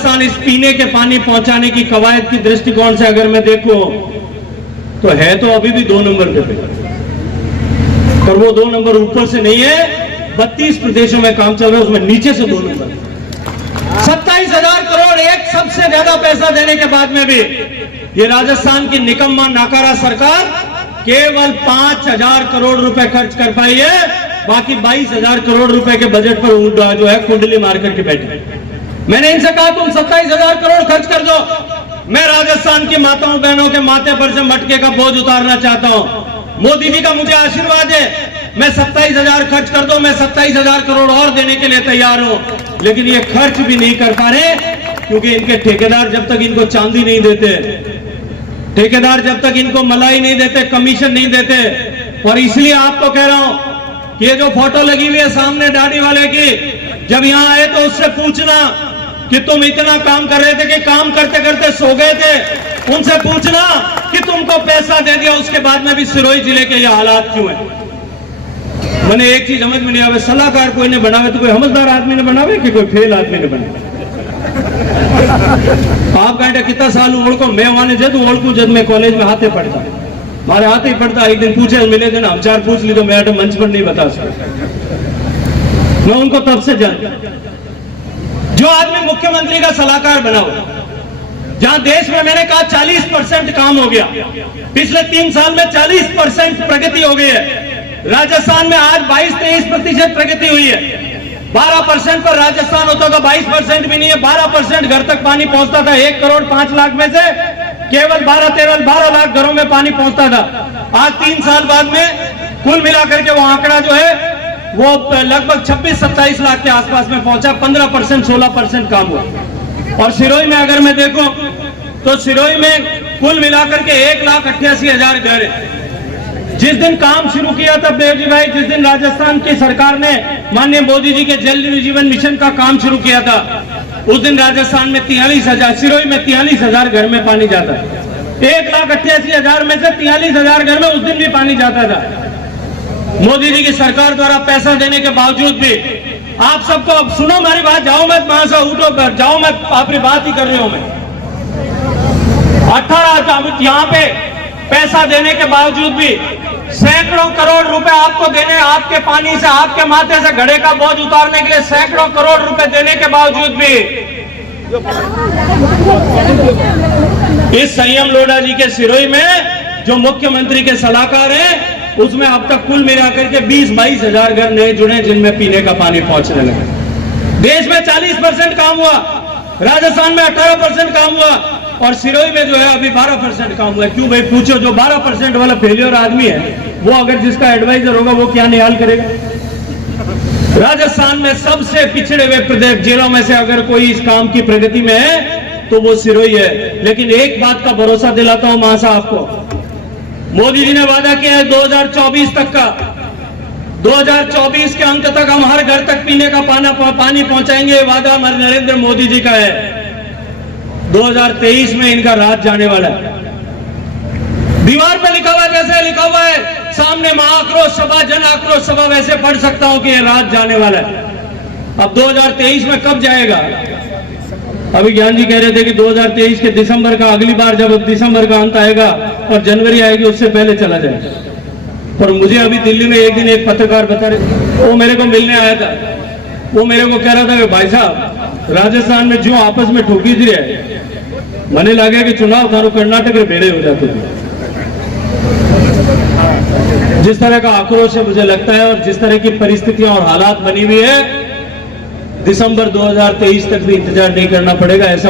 राजस्थान इस पीने के पानी पहुंचाने की कवायद की दृष्टिकोण से अगर मैं देखूं तो है तो अभी भी 2 नंबर पे, पर वो 2 नंबर ऊपर से नहीं है, 32 प्रदेशों में काम चल रहा है, उसमें नीचे से 2 नंबर। 27,000 करोड़ एक सबसे ज्यादा पैसा देने के बाद में भी ये राजस्थान की निकम्मा नाकारा सरकार केवल 5,000 करोड़ रुपए खर्च कर पाई है। बाकी 22,000 करोड़ रुपए के बजट पर जो है कुंडली मार करके बैठे। मैंने इनसे कहा तुम 27,000 करोड़ खर्च कर दो, मैं राजस्थान की माताओं बहनों के माथे पर से मटके का बोझ उतारना चाहता हूं। मोदी जी का मुझे आशीर्वाद है, मैं 27,000 खर्च कर दो, मैं 27,000 करोड़ और देने के लिए तैयार हूं। लेकिन ये खर्च भी नहीं कर पा रहे क्योंकि इनके ठेकेदार जब तक इनको चांदी नहीं देते, ठेकेदार जब तक इनको मलाई नहीं देते, कमीशन नहीं देते। और इसलिए आपको कह रहा हूं कि ये जो फोटो लगी हुई है सामने दाढ़ी वाले की, जब यहां आए तो उससे पूछना कि तुम इतना काम कर रहे थे कि काम करते करते सो गए थे। उनसे पूछना कि तुमको पैसा दे दिया उसके बाद में भी सिरोही जिले के ये हालात क्यों है। मैंने एक चीज समझ में नहीं आवे, सलाहकार कोई ने बनावे तो कोई समझदार आदमी ने बनावे कि कोई फेल आदमी ने बनावे। आप कहते कितना साल ओढ़को, मैं वहां जब ओढ़कू जब मैं कॉलेज में हाथे पढ़ता, मारे हाथे ही पढ़ता। एक दिन पूछे मिले थे ना, हम 4 पूछ ली तो मैं मंच पर नहीं बता सकता। मैं उनको तब से जानता, जो आदमी मुख्यमंत्री का सलाहकार बना हो, जहां देश में मैंने कहा 40% काम हो गया, पिछले 3 साल में 40% प्रगति हो गई है। राजस्थान में आज 22-23% प्रगति हुई है। 12% पर राजस्थान होता था, 22% भी नहीं है। 12% घर तक पानी पहुंचता था। 1 करोड़ 5 लाख में से केवल 12 लाख घरों में पानी पहुंचता था। आज 3 साल बाद में कुल मिलाकर के वो आंकड़ा जो है वो लगभग 26-27 लाख के आसपास में पहुंचा। 15% 16% काम हुआ। और सिरोही में अगर मैं देखूं तो सिरोही में कुल मिलाकर के 1,88,000 घर है। जिस दिन काम शुरू किया था देवजी भाई, जिस दिन राजस्थान की सरकार ने माननीय मोदी जी के जल जीवन मिशन का काम शुरू किया था, उस दिन राजस्थान में 43,000, सिरोही में 43,000 घर में पानी जाता था। 1,88,000 में से 43,000 घर में उस दिन भी पानी जाता था। मोदी जी की सरकार द्वारा पैसा देने के बावजूद भी आप सबको, अब सुनो हमारी बात, जाओ मत वहां से, उठो जाओ मत, आपकी बात ही कर रही हूं मैं। 18 यहां पे पैसा देने के बावजूद भी सैकड़ों करोड़ रुपए आपको देने, आपके पानी से, आपके माथे से घड़े का बोझ उतारने के लिए सैकड़ों करोड़ रुपए देने के बावजूद भी इस संयम लोढ़ा जी के सिरोही में जो मुख्यमंत्री के सलाहकार हैं, उसमें अब तक कुल मिलाकर के 20-22,000 घर नए जुड़े जिनमें पीने का पानी पहुंचने लगा। देश में 40% काम हुआ, राजस्थान में 18% काम हुआ और सिरोही में जो है अभी 12% काम हुआ है। क्यों भाई पूछो, जो 12% वाला फेलियर आदमी है वो अगर जिसका एडवाइजर होगा वो क्या निहाल करेगा। राजस्थान में सबसे पिछड़े हुए प्रदेश जिलों में से अगर कोई इस काम की प्रगति में है तो वो सिरोही है। लेकिन एक बात का भरोसा दिलाता हूं मां साहब को, मोदी जी ने वादा किया है 2024 तक का, 2024 के अंत तक हम हर घर तक पीने का पानी पहुंचाएंगे। ये वादा हमारे नरेंद्र मोदी जी का है। 2023 में इनका राज जाने वाला है। दीवार पे लिखा हुआ जैसे लिखा हुआ है सामने महाआक्रोश सभा, जन आक्रोश सभा, वैसे पढ़ सकता हूं कि ये राज जाने वाला है। अब 2023 में कब जाएगा? अभी ज्ञान जी कह रहे थे कि 2023 के दिसंबर का, अगली बार जब दिसंबर का अंत आएगा और जनवरी आएगी उससे पहले चला जाएगा। पर मुझे अभी दिल्ली में एक दिन एक पत्रकार बता रहे, वो मेरे को मिलने आया था, वो मेरे को कह रहा था कि भाई साहब राजस्थान में जो आपस में ठोकी दी है, मैंने लगा कि चुनाव थारू कर्नाटक के बेड़े हो जाते थे। जिस तरह का आक्रोश है मुझे लगता है और जिस तरह की परिस्थितियां और हालात बनी हुई है, दिसंबर 2023 तक भी इंतजार नहीं करना पड़ेगा ऐसा